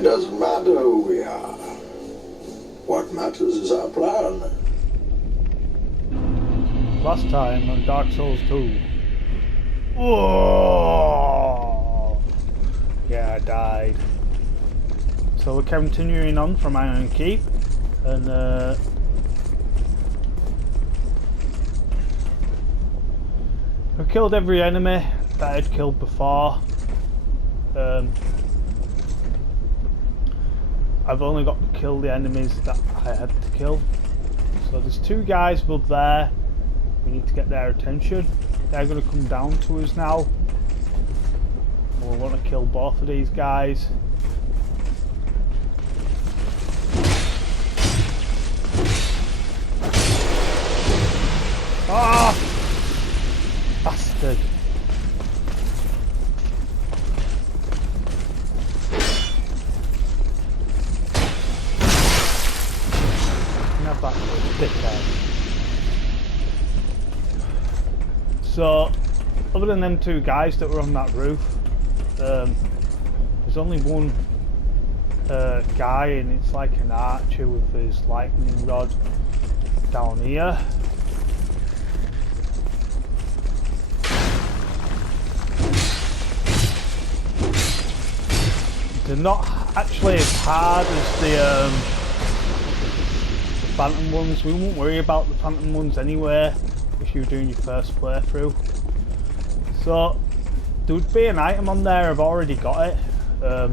It doesn't matter who we are. What matters is our plan. Last time on Dark Souls 2. Whoa! Yeah, I died. So we're continuing on from Iron Keep, and I've killed every enemy that I'd killed before. I've only got to kill the enemies that I had to kill. So there's two guys above there. We need to get their attention. They're going to come down to us now. And we want to kill both of these guys. Ah! Bastard. Have that dickhead. So, other than them two guys that were on that roof, there's only one guy, and it's like an archer with his lightning rod down here. They're not actually as hard as the Phantom ones. We won't worry about the Phantom ones anyway if you're doing your first playthrough. So there would be an item on there, I've already got it, but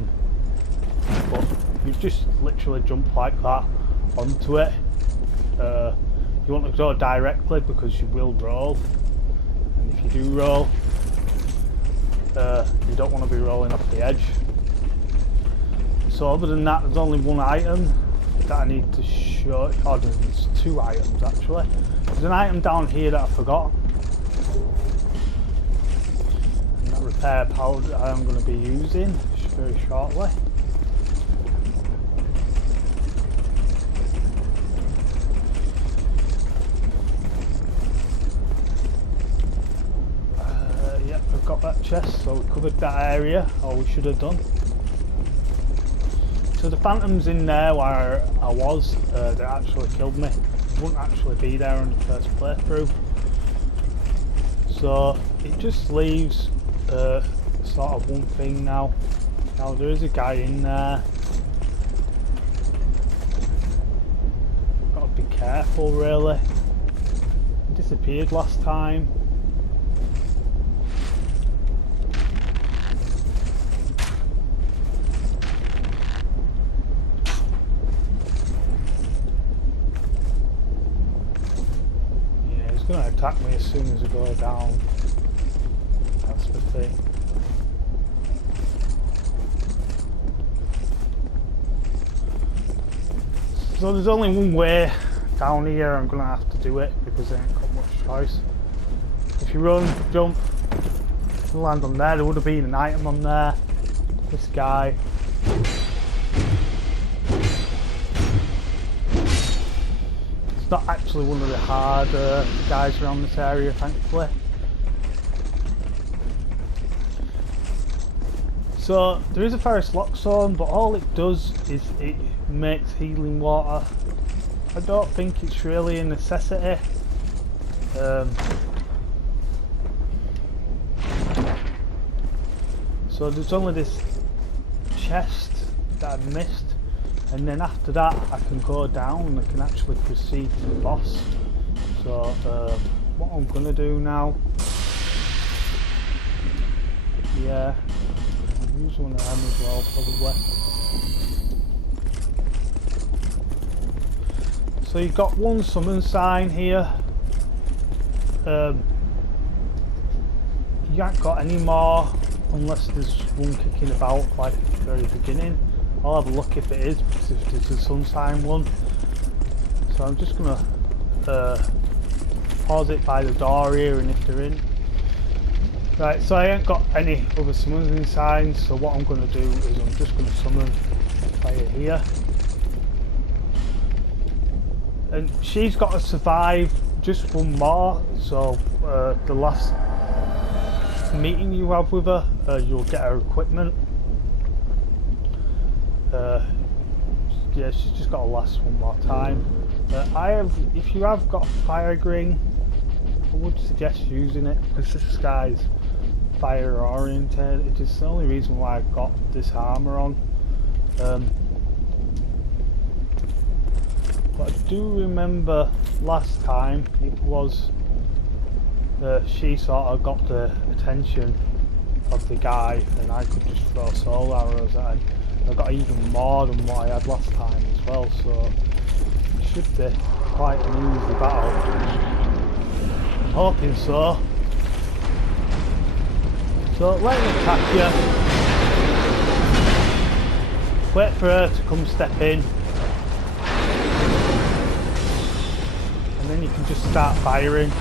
you just literally jump like that onto it. You want to go directly because you will roll, and if you do roll, you don't want to be rolling off the edge. So other than that, there's only one item that I need to show. Oh, there's two items actually. There's an item down here that I forgot, and that repair powder I am going to be using very shortly. Yep, I've got that chest, so we covered that area, or we should have done. So the Phantoms in there where I was, they actually killed me. They wouldn't actually be there on the first playthrough. So it just leaves sort of one thing now. Now there is a guy in there. Got to be careful really. He disappeared last time. Going to attack me as soon as I go down. That's the thing. So there's only one way down here. I'm going to have to do it because I ain't got much choice. If you run, jump, land on there, there would have been an item on there. This guy. It's not actually one of the hard guys around this area, thankfully. So there is a Forest Lock Zone, but all it does is it makes healing water. I don't think it's really a necessity. So there's only this chest that I missed. And then after that I can go down and I can actually proceed to the boss. So what I'm going to do now, yeah, I'll use one of them as well probably. So you've got one summon sign here. You ain't got any more unless there's one kicking about like at the very beginning. I'll have a look if it is, because if there's a sun sign one. So I'm just going to pause it by the door here, and if they're in. Right, so I ain't got any other summoning signs, so what I'm going to do is I'm just going to summon a player here. And she's got to survive just one more, so the last meeting you have with her, you'll get her equipment. Yeah, she's just got to last one more time. If you have got a fire ring, I would suggest using it because this guy's fire oriented. It is the only reason why I've got this armor on. But I do remember last time it was she sort of got the attention of the guy, and I could just throw soul arrows at him. I got even more than what I had last time as well, so it should be quite an easy battle. I'm hoping so. So let him attack you. Wait for her to come step in. And then you can just start firing.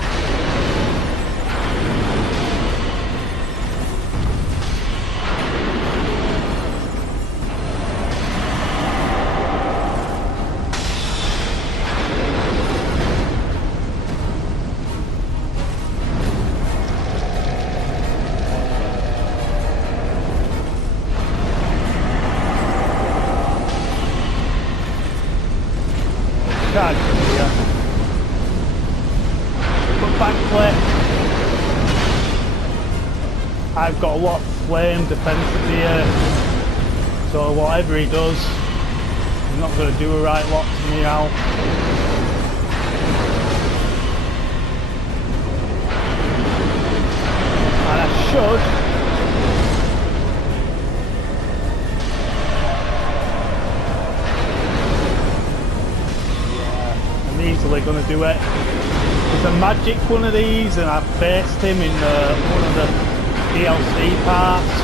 I've got a lot of flame defensive here, so whatever he does, he's not going to do a right lot to me out. And I should I'm easily going to do it. There's a magic one of these, and I've faced him in one of the DLC parts.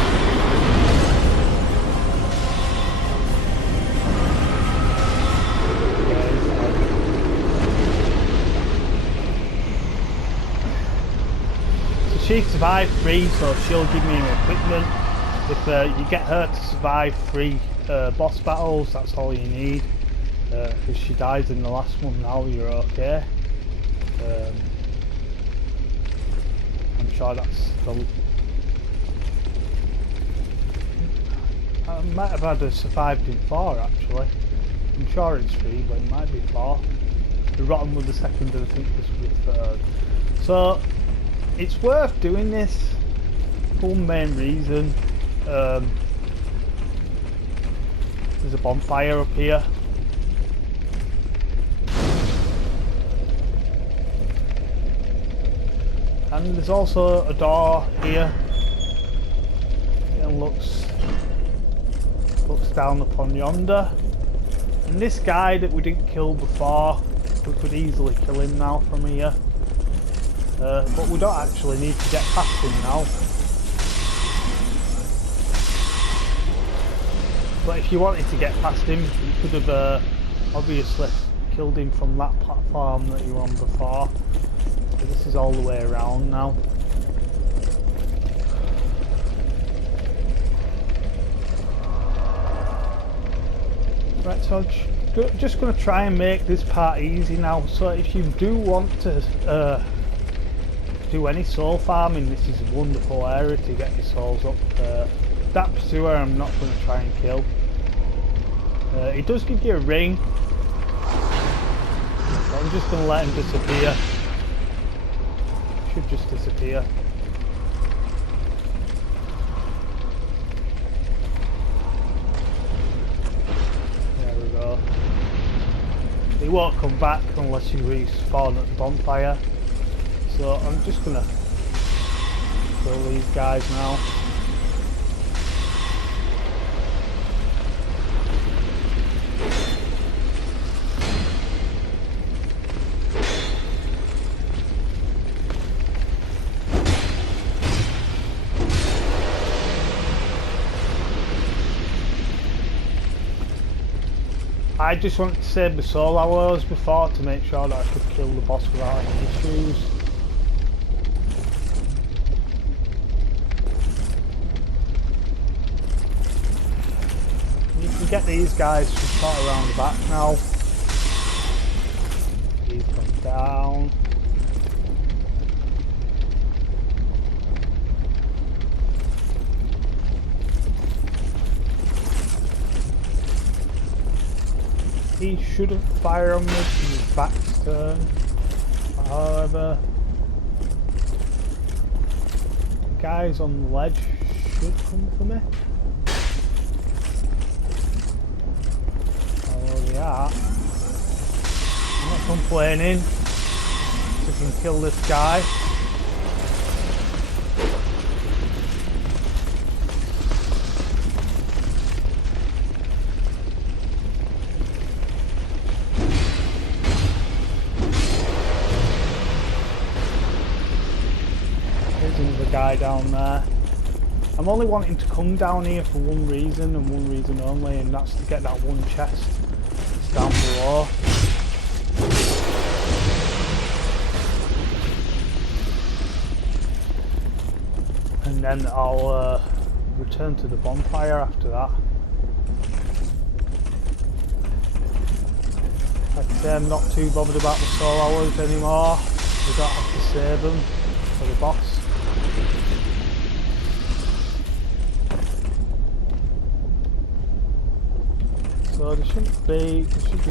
So she survived 3, so she'll give me equipment. If you get her to survive 3 boss battles, that's all you need. If she dies in the last one now, you're okay. I'm sure that's the... I might have had her survived in 4 actually. I'm sure it's 3, but it might be 4. The Rotten was the 2nd, and I think this was the 3rd. So it's worth doing this. One main reason. There's a bonfire up here. And there's also a door here. It looks down upon yonder. And this guy that we didn't kill before, we could easily kill him now from here. But we don't actually need to get past him now. But if you wanted to get past him, you could have obviously killed him from that platform that you were on before. So this is all the way around now. Right, so I'm just going to try and make this part easy now. So if you do want to do any soul farming, this is a wonderful area to get your souls up. That pursuer I'm not going to try and kill. It does give you a ring, but I'm just going to let him disappear. Should just disappear. There we go. He won't come back unless you respawn at the bonfire. So I'm just going to kill these guys now. I just wanted to save the soul arrows before to make sure that I could kill the boss without any issues. You can get these guys from sort of around the back now. These come down. he shouldn't fire on me because his back's turned. However, the guys on the ledge should come for me. Oh yeah. I'm not complaining. If I can kill this guy. There's another guy down there. I'm only wanting to come down here for one reason and one reason only, and that's to get that one chest that's down below. And then I'll return to the bonfire after that. Like I say, I'm not too bothered about the soul hours anymore. We don't have to save them for the boss. So there should be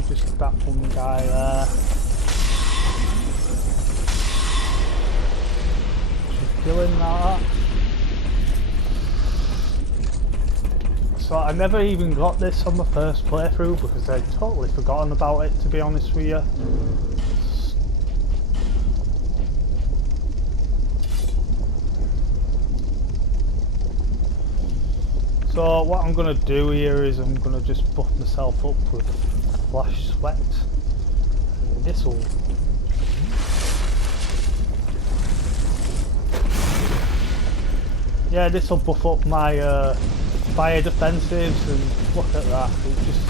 just that one guy there. Should kill him now. So I never even got this on my first playthrough because I'd totally forgotten about it, to be honest with you. So what I'm going to do here is I'm going to just buff myself up with Flash Sweat. And this'll... Yeah, this'll buff up my fire defensives, and look at that, it just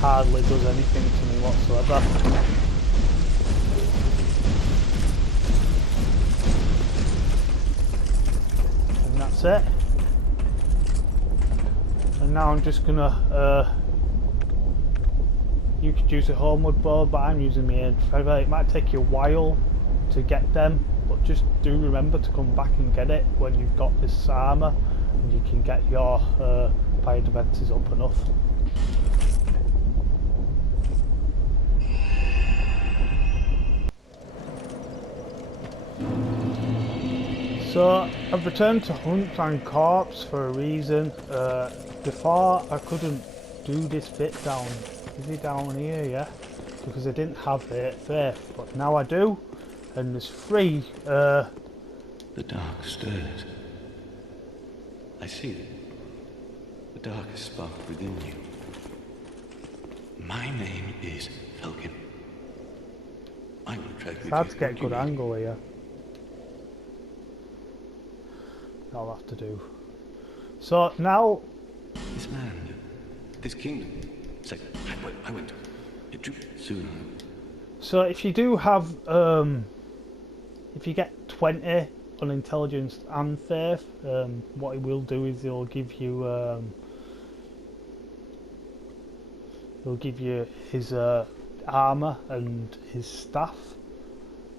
hardly does anything to me whatsoever. And that's it. And now I'm just gonna you could use a homeward bow, but I'm using my aid feather. It might take you a while to get them, but just do remember to come back and get it when you've got this armour and you can get your fire defences up enough. So I've returned to Hunt and Corpse for a reason. Before I couldn't do this bit down, is it down here, yeah? Because I didn't have it faith, but now I do, and there's 3. The dark stirs. I see it. The darkest spark within you. My name is Felkin. I will track It's hard to get a good angle here. I'll have to do. So now, this land, this kingdom. Say, I went. It drew soon. so if you do have, if you get 20 on intelligence and faith, what it will do is it'll give you, his armor and his staff.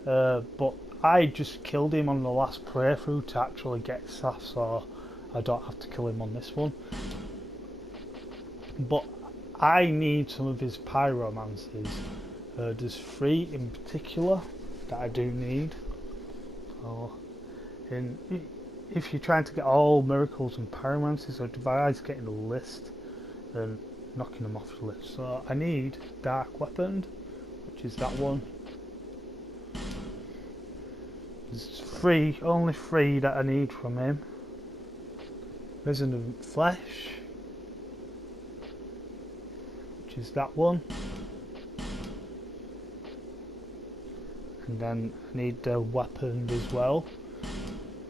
But I just killed him on the last playthrough to actually get staff, so I don't have to kill him on this one. But I need some of his pyromancies. There's 3 in particular that I do need. So, and if you're trying to get all miracles and pyromancies, I'd advise getting a list and knocking them off the list. So I need Dark Weapon, which is that one. There's 3, only 3 that I need from him. Resonant Flesh, which is that one. And then I need the weapon as well.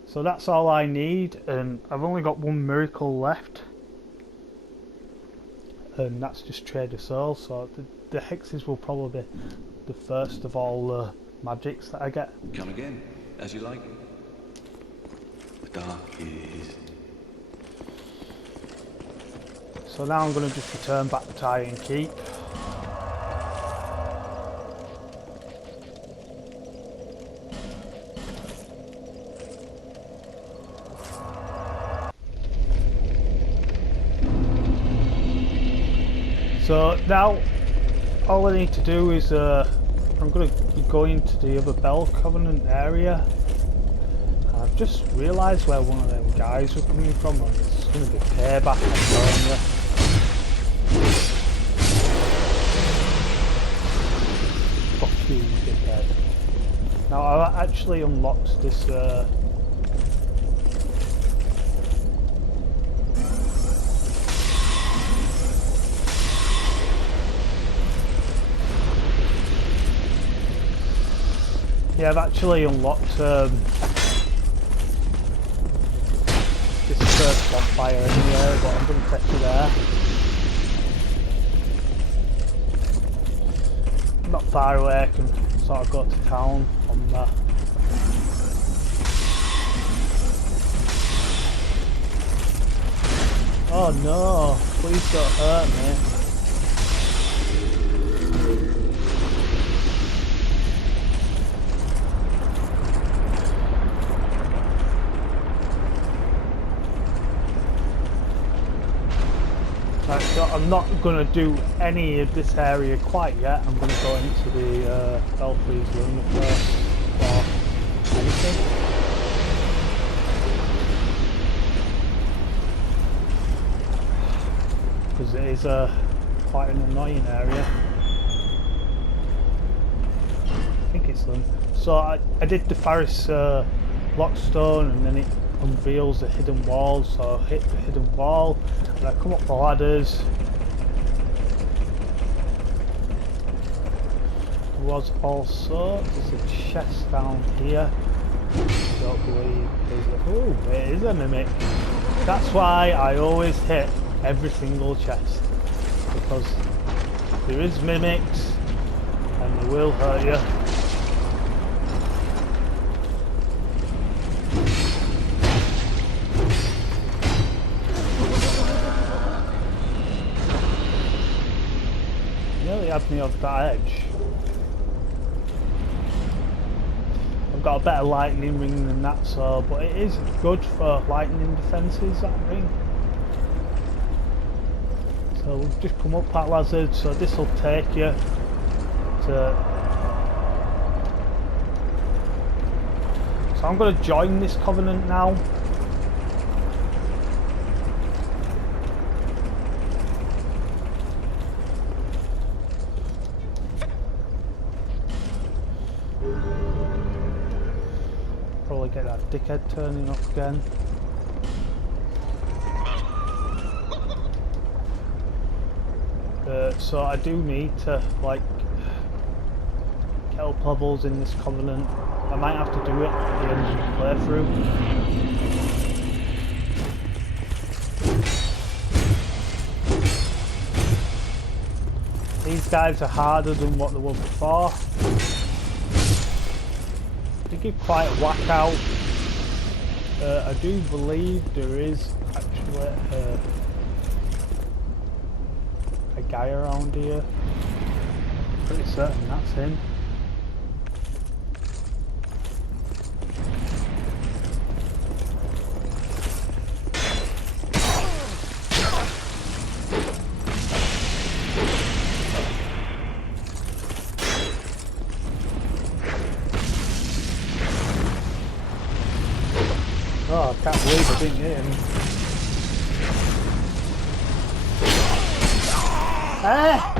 So that's all I need, and I've only got 1 miracle left. And that's just Trader Soul, so the hexes will probably be the first of all the magics that I get. Come again, as you like. The dark is... So now I'm going to just return back to Iron Keep. So now all I need to do is I'm going to be going to the other Bell Covenant area. I've just realised where one of them guys were coming from, and it's going to be payback, I'm telling you. Fuck you, you dickhead. Now I've actually unlocked this yeah, I've actually unlocked this first bonfire anyway, but I'm going to take you there. Not far away, I can sort of go to town from there. Oh no, please don't hurt me. Right, so I'm not going to do any of this area quite yet. I'm going to go into the Belfries room first for anything. Because it is quite an annoying area. I think it's them. So I did the Faris Lockstone, and then it unveils the hidden wall, so I hit the hidden wall and I come up the ladders. There was also, there's a chest down here. I don't believe there's a, oh, it is a mimic. That's why I always hit every single chest, because there is mimics and they will hurt you. Had me off that edge. I've got a better lightning ring than that, so but it is good for lightning defences, that ring. So we've just come up at Lazard, so this will take you to. So I'm going to join this covenant now. Get that dickhead turning up again. So I do need to like kelp levels in this covenant. I might have to do it at the end of the playthrough. These guys are harder than what they were before. To give quite a whack out. I do believe there is actually a guy around here. Pretty certain that's him. Oh, I can't believe I didn't hit him. Ah!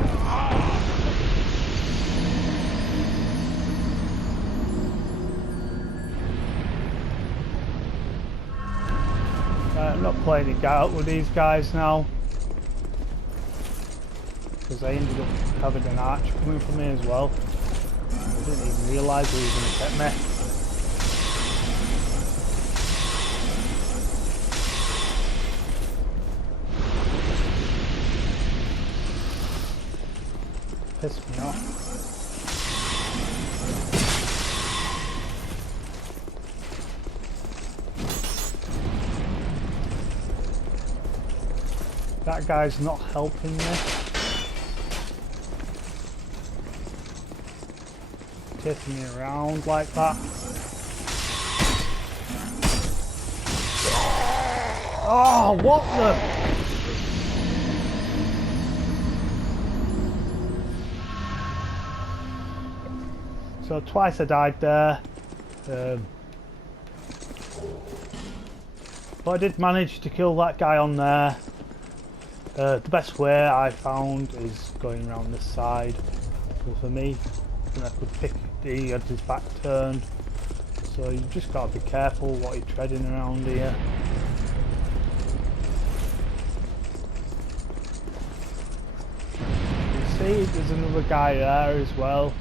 I'm not playing it out with these guys now, because I ended up having an arch coming for me as well. I didn't even realise he was going to get me. Pissed me off. That guy's not helping me. Taking me around like that. Oh, what the? So twice I died there. But I did manage to kill that guy on there. The best way I found is going around this side. So for me, and I could pick, he had his back turned. So you just got to be careful what you're treading around here. You see there's another guy there as well.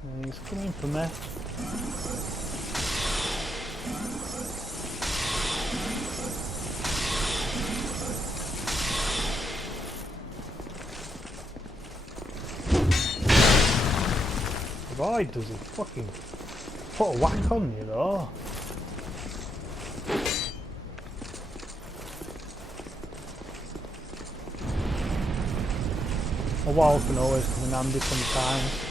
And he's coming for me. Boy, does he fucking put a whack on you though. A wall can always come in handy sometimes.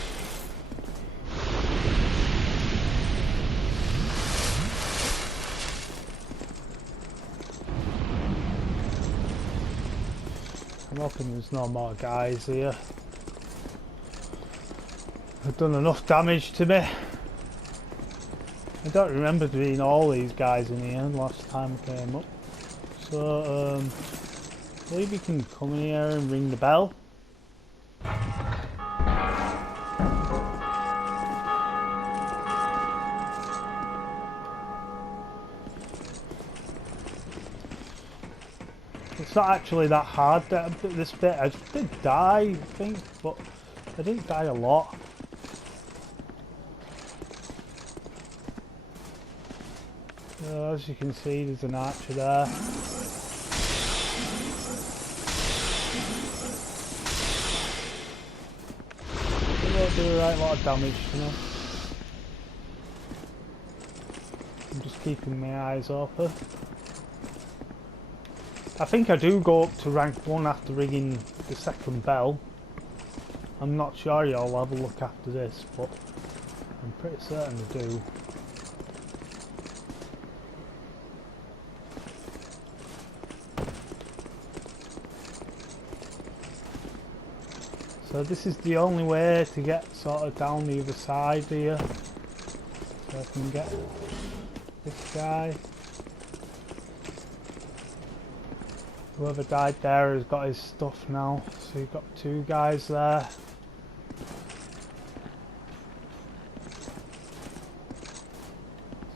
I'm hoping there's no more guys here. They've done enough damage to me. I don't remember there being all these guys in here last time I came up. So, I believe you can come in here and ring the bell. It's not actually that hard, this bit. I did die, I think, but I didn't die a lot. As you can see, there's an archer there. It won't do a right lot of damage to me. I'm just keeping my eyes open. I think I do go up to rank 1 after ringing the second bell. I'm not sure, y'all have a look after this, but I'm pretty certain I do. So this is the only way to get sort of down the other side here. So I can get this guy. Whoever died there has got his stuff now. So you've got 2 guys there.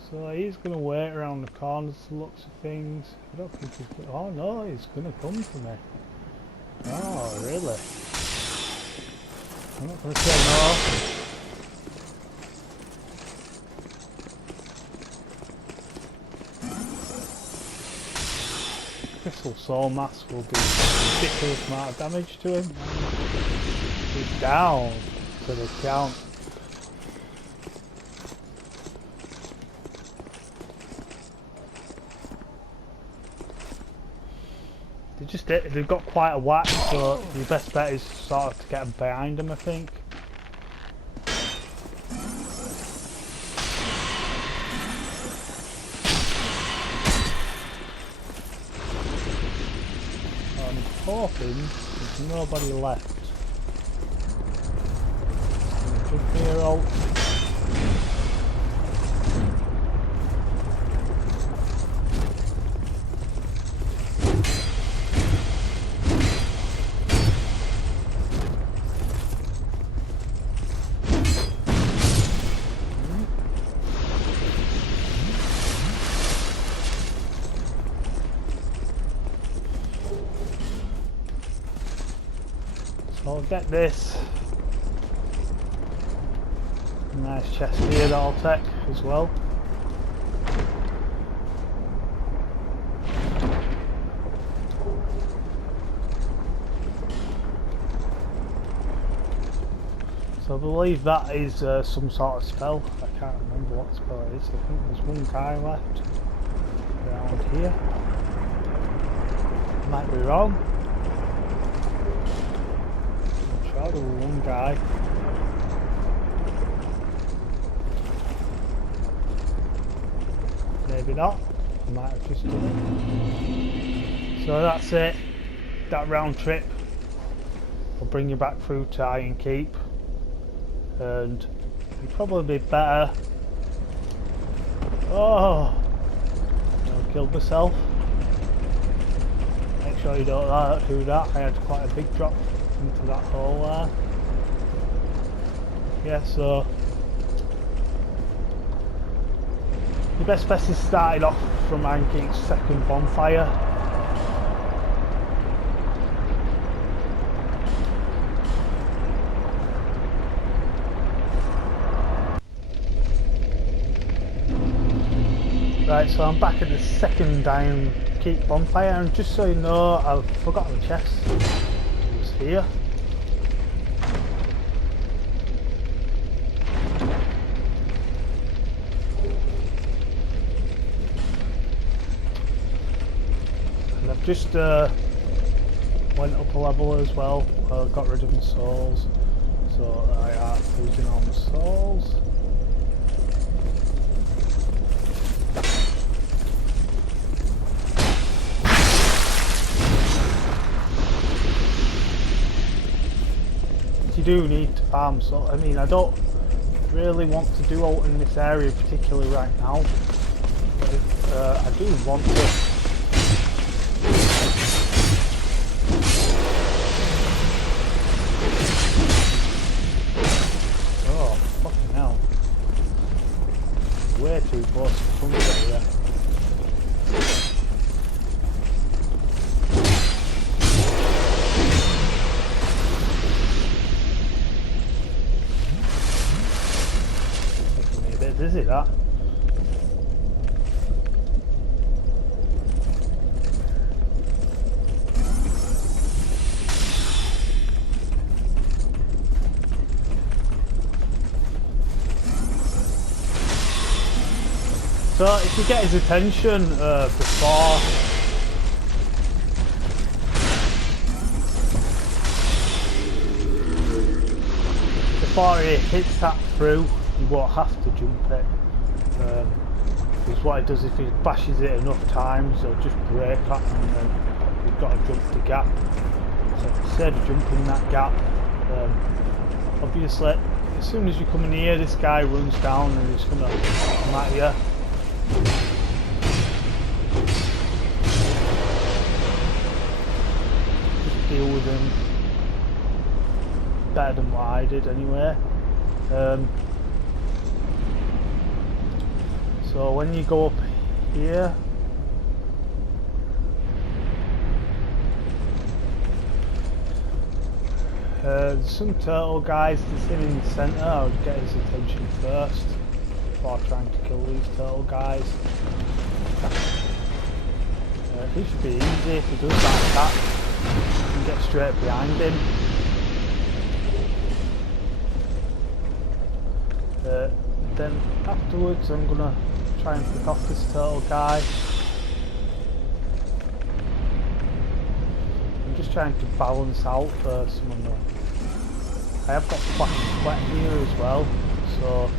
So he's going to wait around the corners to looks of things. I don't think he's going to... Oh no, he's going to come for me. Oh, really? I'm not going to say no. Crystal Soul Mask will do a ridiculous amount of damage to him. He's down to the count. They've got quite a whack, so your best bet is sort of to get behind them, I think. I'm hoping there's nobody left. Jump here, ult. So I'll get this. Nice chest here that I'll take as well. So I believe that is some sort of spell. I can't remember what spell it is. I think there's one guy left around here. Might be wrong. I'm sure there was one guy. Maybe not. I might have just done it. So that's it. That round trip will bring you back through to Iron Keep, and you'd probably be better. Oh, I killed myself. Make sure you don't do that. I had quite a big drop into that hole there. Yeah, so your best bet is starting off from Iron Keep's second bonfire. Right, so I'm back at the second Iron Keep bonfire, and just so you know, I've forgotten the chest. It was here. And I've just went up a level as well. Got rid of my souls, so I am losing all my souls. You do need to farm, so I mean I don't really want to do ult in this area particularly right now, but if, I do want to. Oh fucking hell, way too close to the front area. Is it that? So if you get his attention before he hits that through, you won't have to jump it, because what it does, if he bashes it enough times, it'll just break that, and then you've got to jump the gap. So instead of jumping that gap, obviously as soon as you come in here, this guy runs down and he's going to come at you. Just deal with him better than what I did anyway. So when you go up here, there's some turtle guys that's in the centre. I would get his attention first before trying to kill these turtle guys. He should be easy if he does that attack. You can get straight behind him. Then afterwards I'm gonna try and pick off this turtle guy. I'm just trying to balance out some of the... I have got flash sweat here as well, so...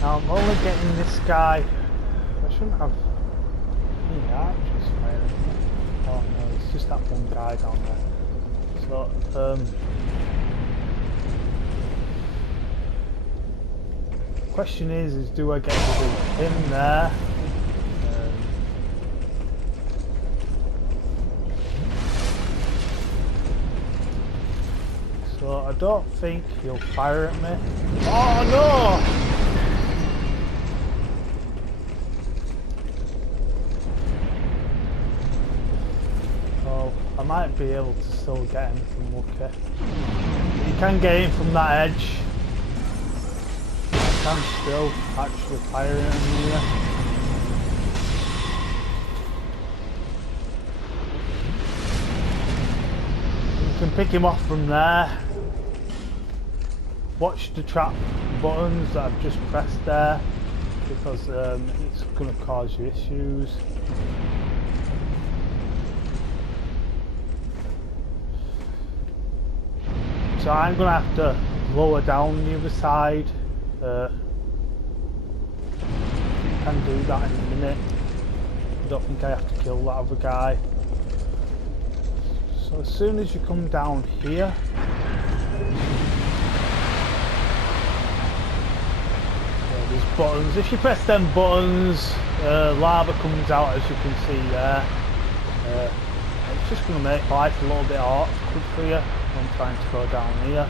Now I'm only getting this guy. I shouldn't have any archers firing. Oh no, it's just that one guy down there. So question is do I get rid of him there? So I don't think he'll fire at me. Oh no! I might be able to still get him from Lucky. You can get him from that edge. I can still actually fire at him here. You can pick him off from there. Watch the trap buttons that I've just pressed there, because it's going to cause you issues. So I'm gonna have to lower down the other side. Can do that in a minute. I don't think I have to kill that other guy. So as soon as you come down here, there's buttons. If you press them buttons, lava comes out, as you can see there. It's just going to make life a little bit awkward for you. I'm trying to go down here.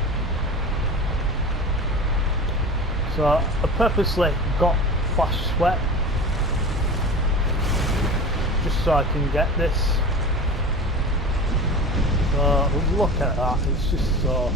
So I purposely got flash sweat just so I can get this. So look at that, it's just so...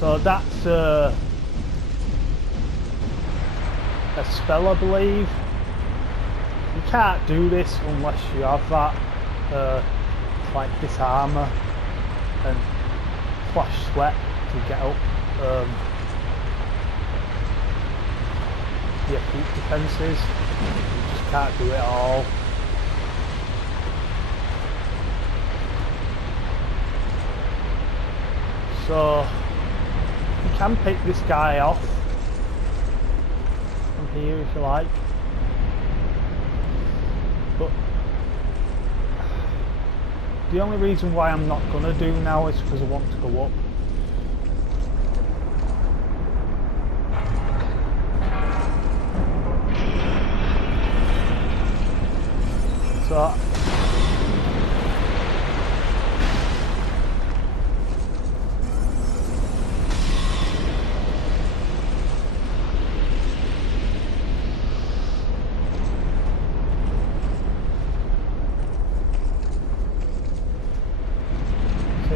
So that's a spell, I believe. You can't do this unless you have that, like disarmor and flash sweat to get up your heat defences. You just can't do it all. So you can pick this guy off from here if you like, but the only reason why I'm not gonna do now is because I want to go up. So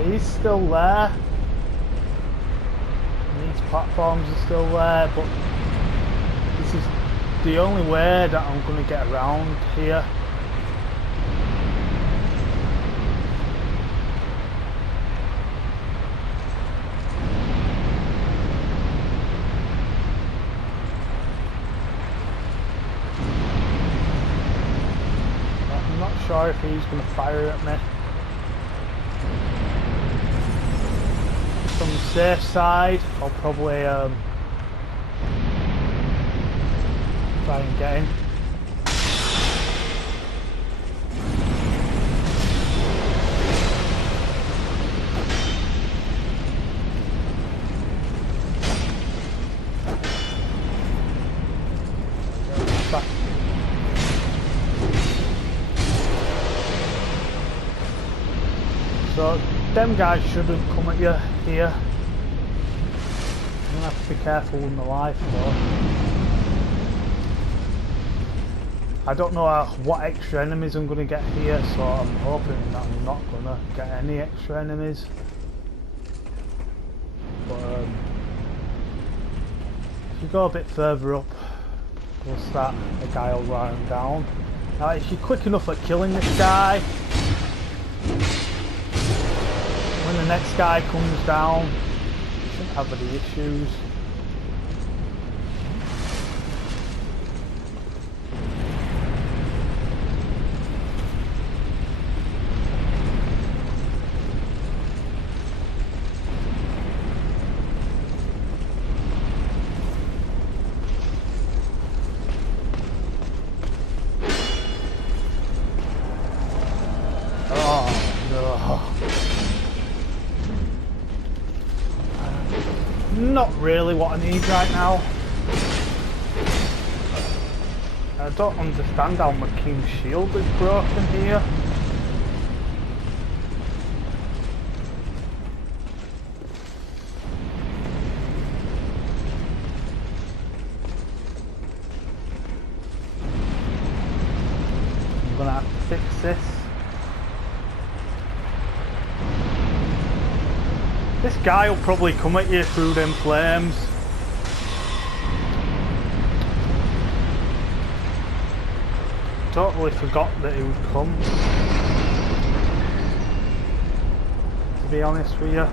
he's still there, and these platforms are still there, but this is the only way that I'm going to get around here. I'm not sure if he's going to fire at me. On the safe side, I'll probably try and get him. So them guys shouldn't come at you here. I'm gonna have to be careful with my life though. I don't know what extra enemies I'm gonna get here, so I'm hoping that I'm not gonna get any extra enemies. But if you go a bit further up, we'll start a guy will run down. Now if you're quick enough at killing this guy, when the next guy comes down, you shouldn't have any issues. Not really what I need right now. I don't understand how my king's shield is broken here. I'm gonna have to fix this. This guy will probably come at you through them flames. Totally forgot that he would come. To be honest with you.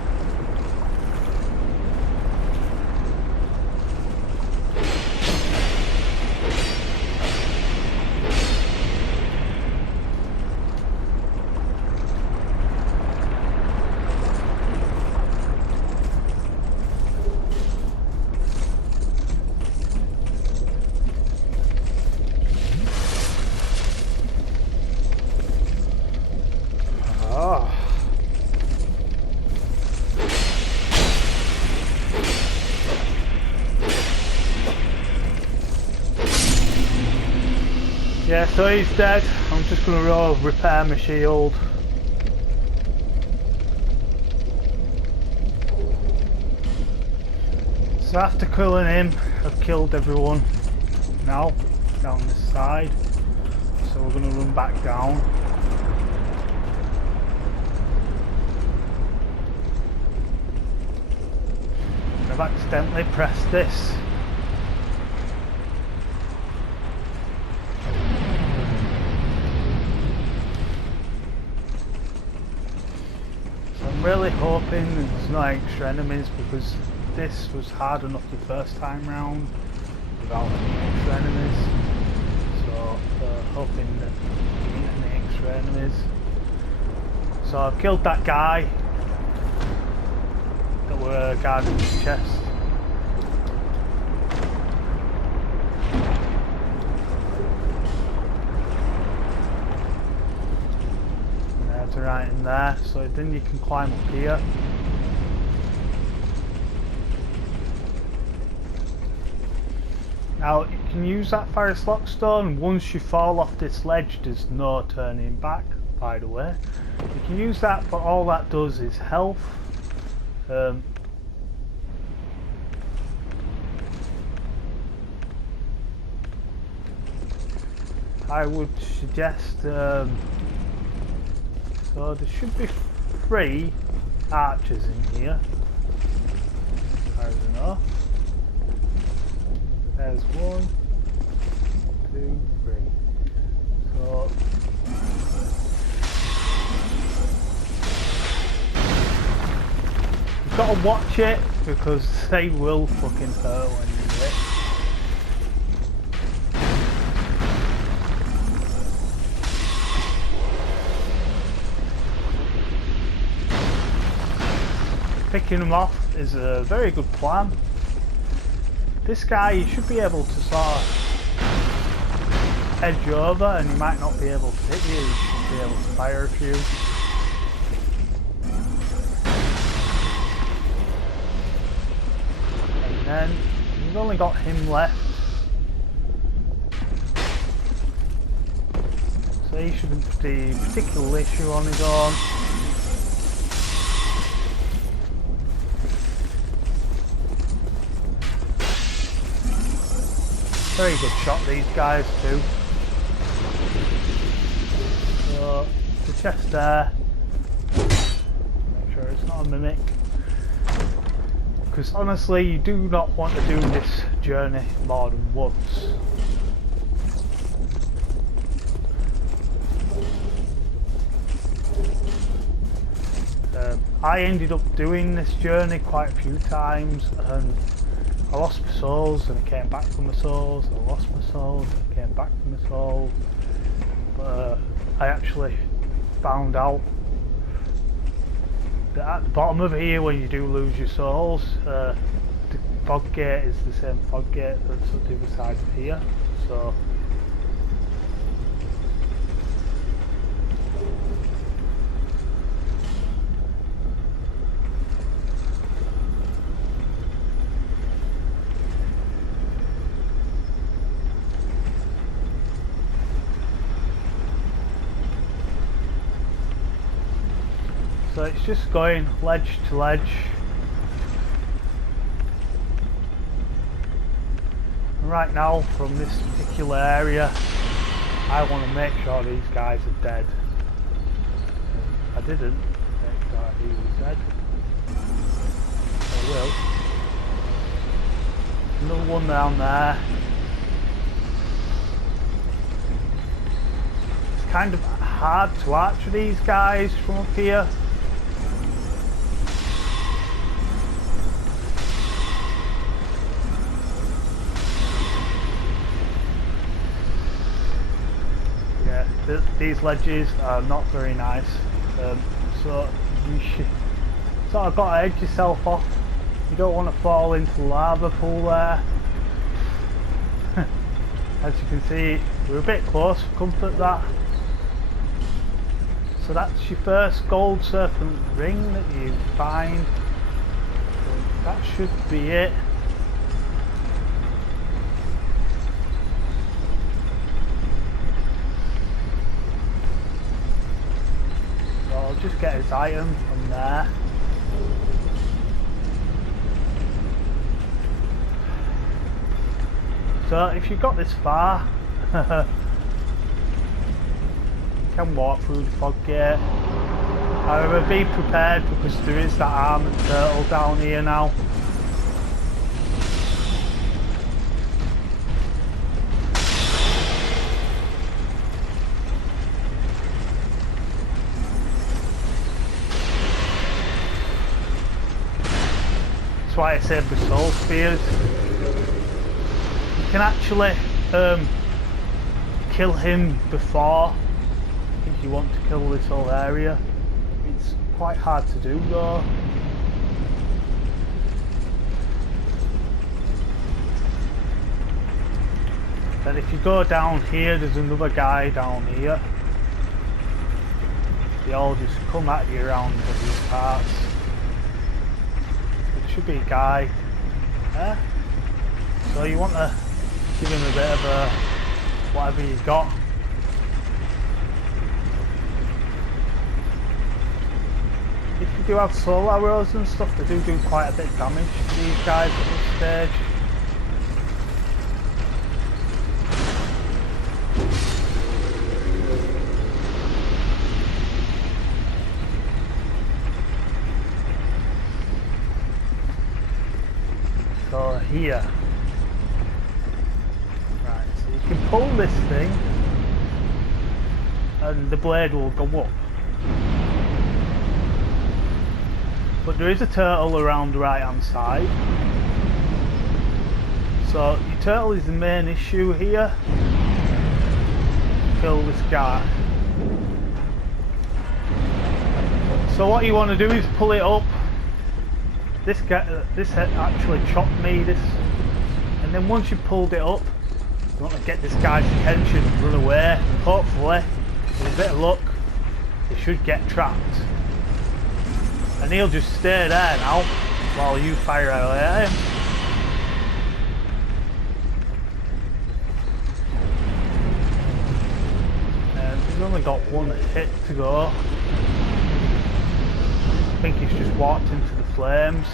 Yeah, so he's dead. I'm just going to repair my shield. So after killing him, I've killed everyone now down this side. So we're going to run back down. I've accidentally pressed this. Really hoping there's no extra enemies, because this was hard enough the first time round without any extra enemies. So hoping that there isn't any extra enemies. So I've killed that guy that were guarding the chest. Right in there, so then you can climb up here. Now you can use that Pharos Lockstone. Once you fall off this ledge, there's no turning back, by the way. You can use that, but all that does is health. I would suggest so there should be 3 archers in here. I don't know. There's 1, 2, 3. So you've got to watch it, because they will fucking hurt when you do it. Picking them off is a very good plan. This guy, you should be able to sort of edge over, and he might not be able to hit you. You should be able to fire a few. And then you've only got him left, so he shouldn't be a particular issue on his own. Very good shot, these guys too. So the chest there. Make sure it's not a mimic. Because honestly, you do not want to do this journey more than once. I ended up doing this journey quite a few times, and I lost my souls and I came back for my souls, I lost my souls and I came back for my souls. But I actually found out that at the bottom of here, when you do lose your souls, the fog gate is the same fog gate that's at the other side of here. So So it's just going ledge to ledge. And right now, from this particular area, I want to make sure these guys are dead. I didn't make sure he was dead. I will. Another one down there. kind of hard to arch these guys from up here. Yeah, these ledges are not very nice, so you should sort of got to edge yourself off. You don't want to fall into the lava pool there. As you can see, we're a bit close for comfort that. So that's your first gold serpent ring that you find. That should be it. So I'll just get his item from there. So if you got this far, you can walk through the fog gate. However, be prepared because there is that armoured turtle down here now. That's why I saved the soul spears. You can actually kill him before if you want to kill this whole area. It's quite hard to do though. Then if you go down here, there's another guy down here. They all just come at you around these parts. It should be a guy there. So you want to give him a bit of a whatever you got. If you do have soul arrows and stuff, they do quite a bit of damage to these guys at this stage. So here. You can pull this thing and the blade will go up, but there is a turtle around the right hand side, so your turtle is the main issue here. Kill this guy. So what you want to do is pull it up. This actually chopped me, and then once you pulled it up, you want to get this guy's attention and run away. Hopefully, with a bit of luck, he should get trapped. And he'll just stay there now while you fire away at him. And he's only got one hit to go. I think he's just walked into the flames.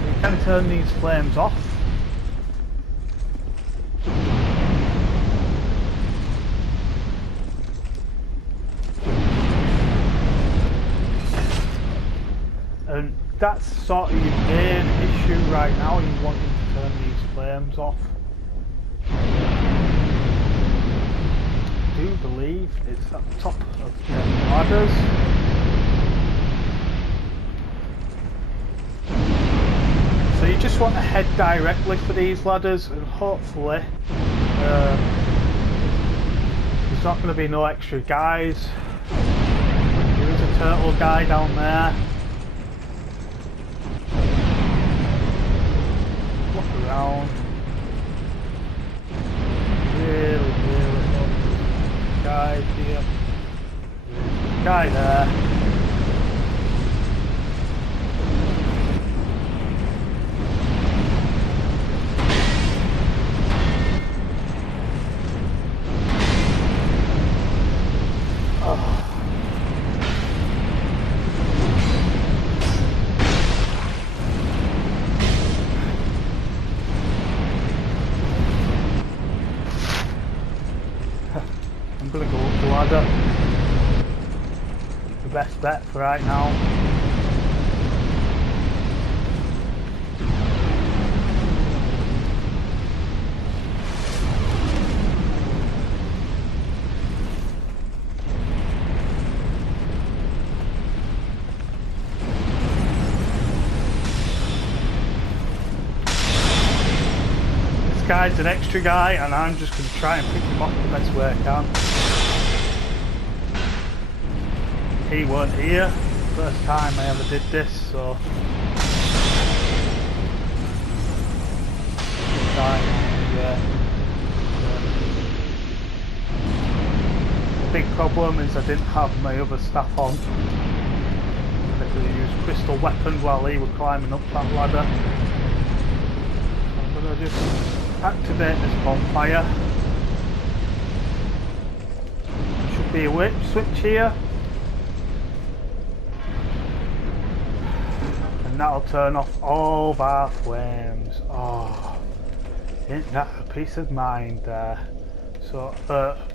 So you can turn these flames off. And that's sort of your main issue right now, you wanting to turn these flames off. I do believe it's at the top of the ladders. So you just want to head directly for these ladders, and hopefully there's not going to be no extra guys. There is a turtle guy down there. Look around. Really look. Guys here. There's a guy there. I'm gonna go up the ladder. The best bet for right now. guy's an extra guy, and I'm just going to try and pick him off the best way I can. He weren't here first time I ever did this, so big problem is I didn't have my other staff on. I could use crystal weapons while he was climbing up that ladder. I'm going to just activate this bonfire. Should be a switch here. And that'll turn off all of our flames. Oh, ain't that a peace of mind there? So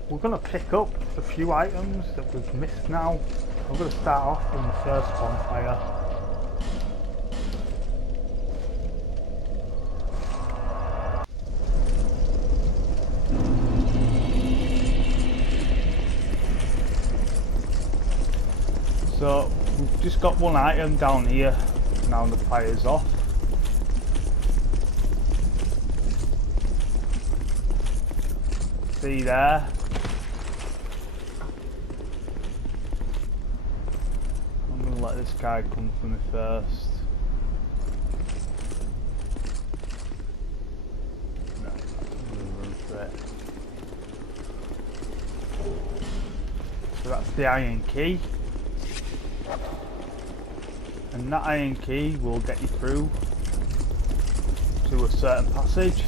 we're going to pick up a few items that we've missed now. I'm going to start off on the first bonfire. So we've just got one item down here. Now the fire's off. See there? I'm going to let this guy come for me first. No, I'm going to run for it. So that's the iron key. And that iron key will get you through to a certain passage.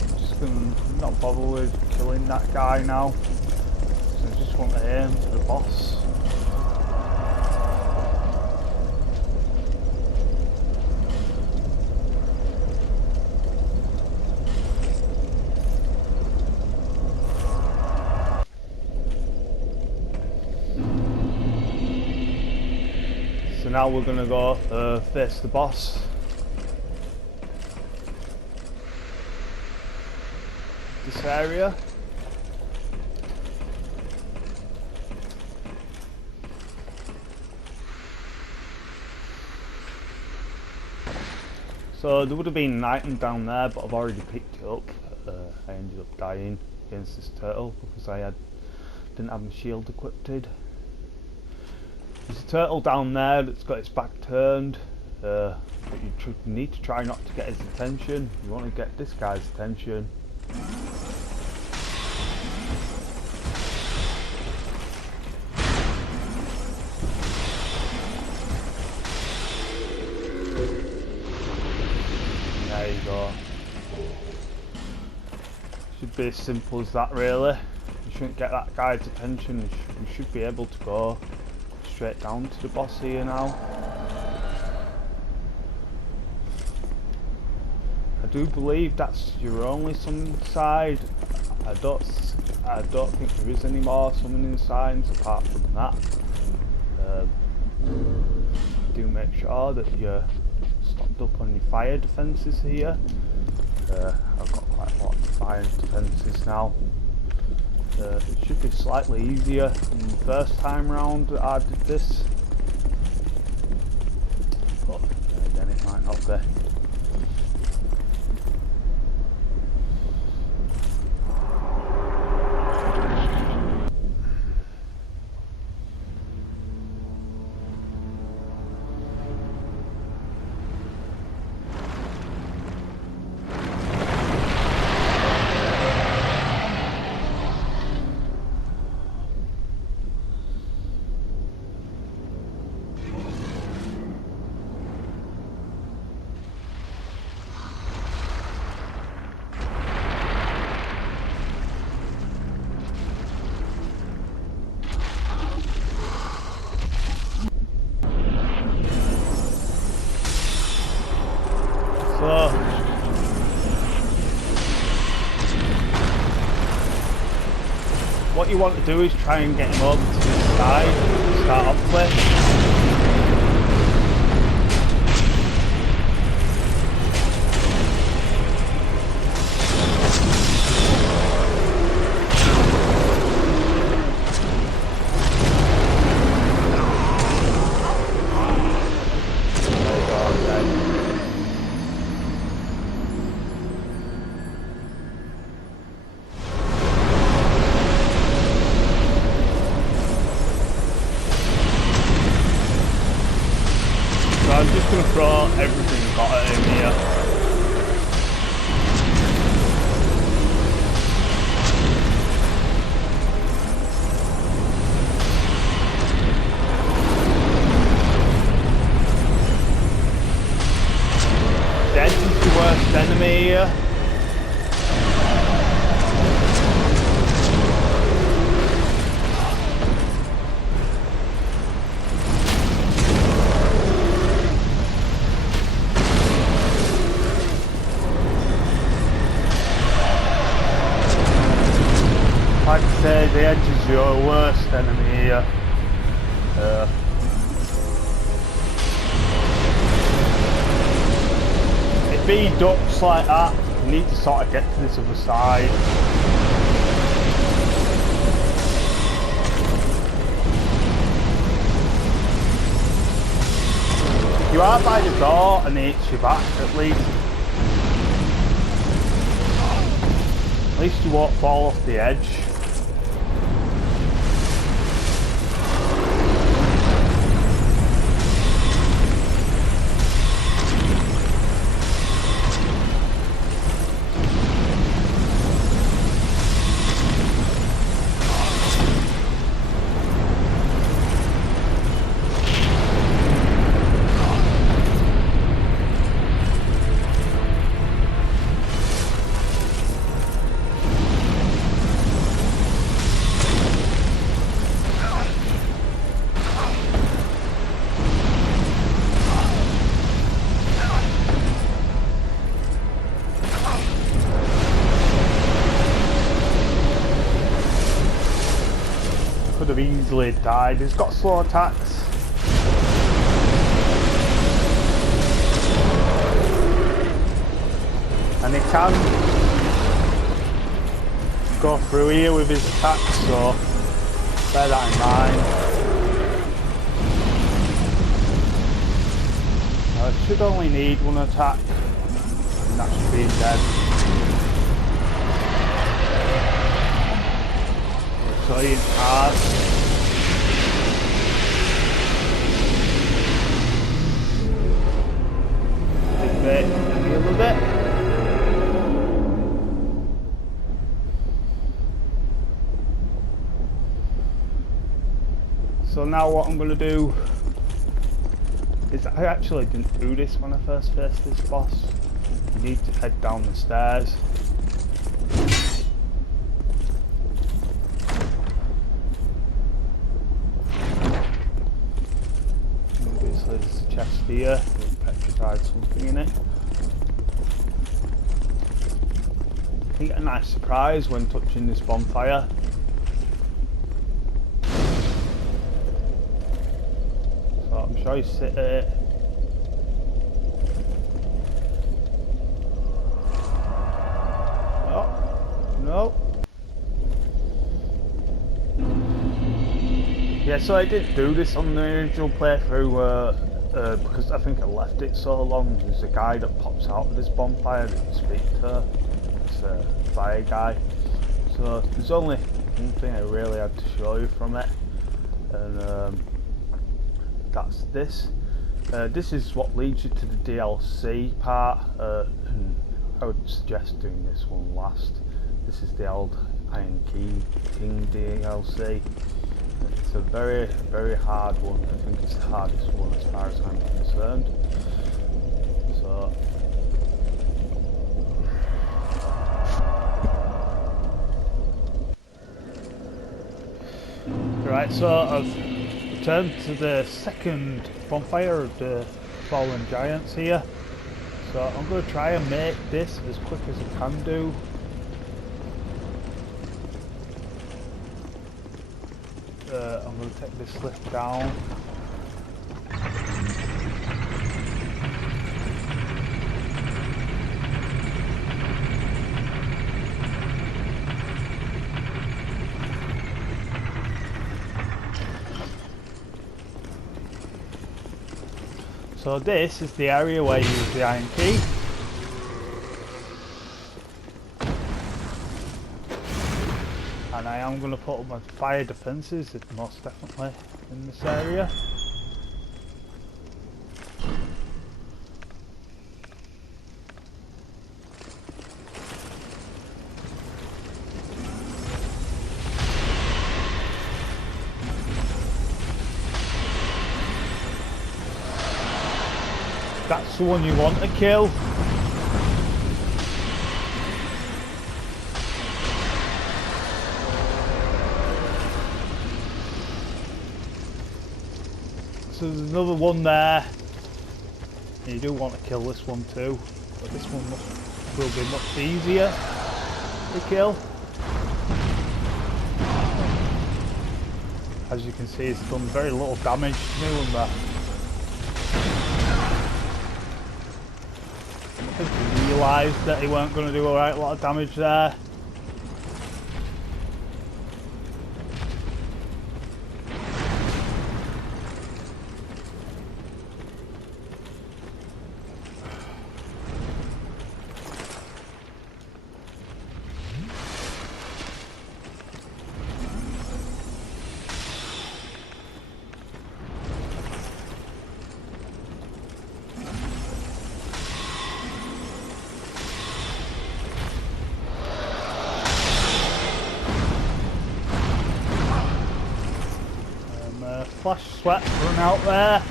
I'm just going to not bother with killing that guy now. So I just want to aim for the boss. So now we're going to go face the boss. This area. So there would have been an item down there, but I've already picked it up. I ended up dying against this turtle because I didn't have my shield equipped. There's a turtle down there that's got its back turned, but you need to try not to get his attention. You want to get this guy's attention. There you go. Should be as simple as that, really. You shouldn't get that guy's attention. You should be able to go straight down to the boss here now. I do believe that's your only summon side. I don't think there is any more summoning signs apart from that. Do make sure that you're stocked up on your fire defences here. I've got quite a lot of fire defences now. It should be slightly easier than the first time round that I did this, but again it might not be. So what you want to do is try and get him over to the side to start off with. gonna throw everything I've got at him here. The edge is the worst enemy here. Like I say, the edge is your worst enemy here. If he ducks like that, you need to sort of get to this other side. If you are by the door and he hits you back, at least you won't fall off the edge. Could have easily died. He's got slow attacks. And he can go through here with his attacks, so bear that in mind. I should only need one attack, and that should be him dead. Trying hard. Bit, a little bit. So now what I'm going to do is, I actually didn't do this when I first faced this boss. You need to head down the stairs. There's a chest here with petrified something in it. You get a nice surprise when touching this bonfire. So I'm sure you sit at it. Oh, no. Yeah, so I did do this on the original playthrough because I think I left it so long. There's a guy that pops out of this bonfire that you speak to. It's a fire guy. So there's only one thing I really had to show you from it, and that's this. This is what leads you to the DLC part, and I would suggest doing this one last. This is the old Iron King DLC. It's a very, very hard one. I think it's the hardest one as far as I'm concerned. So, right, so I've returned to the second bonfire of the Fallen Giants here. So I'm going to try and make this as quick as I can do. I'm going to take this lift down. So this is the area where you use the iron key. And I am going to put up my fire defences, most definitely, in this area. That's the one you want to kill. So there's another one there. And you do want to kill this one too, but this one will be much easier to kill. As you can see, it's done very little damage to me on that. I think he realised that he weren't going to do a lot of damage there. Flash sweat run out there.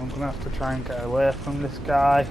I'm gonna have to try and get away from this guy.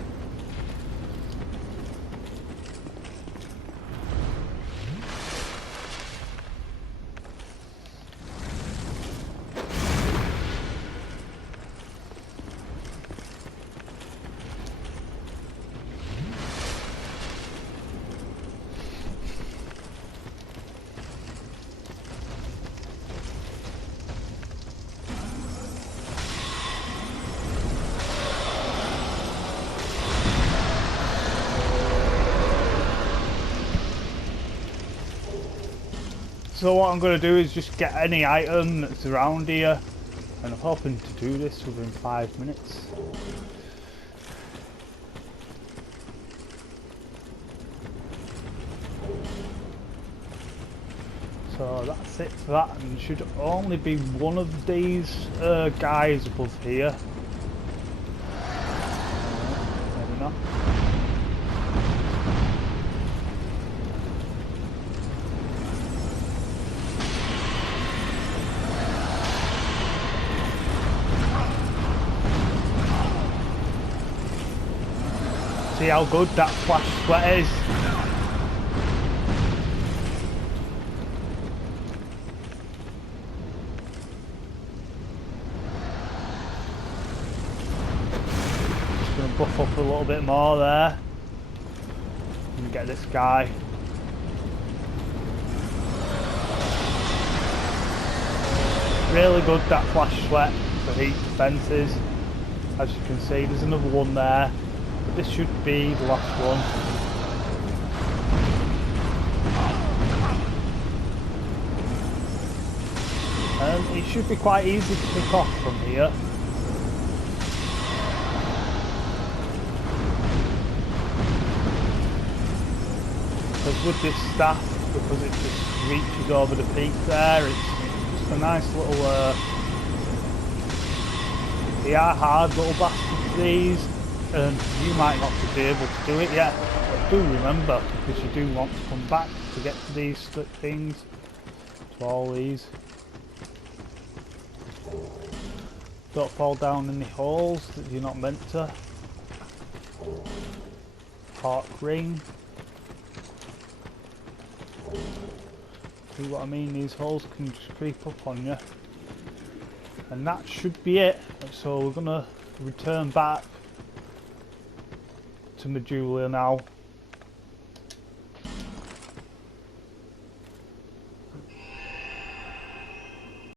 So what I'm going to do is just get any item that's around here, and I'm hoping to do this within 5 minutes. So that's it for that, and there should only be one of these guys above here. Maybe not. See how good that flash sweat is. Just going to buff up a little bit more there and get this guy. Really good, that flash sweat for heat defences. As you can see, there's another one there. This should be the last one. It should be quite easy to pick off from here. Because with this staff, because it just reaches over the peak there, it's just a nice little... they are hard little bastards, these. And you might not be able to do it yet, but do remember, because you do want to come back to get to these things, to all these. Don't fall down in the holes that you're not meant to. Park ring. See what I mean? These holes can just creep up on you. And that should be it. So we're going to return back to Medulla now.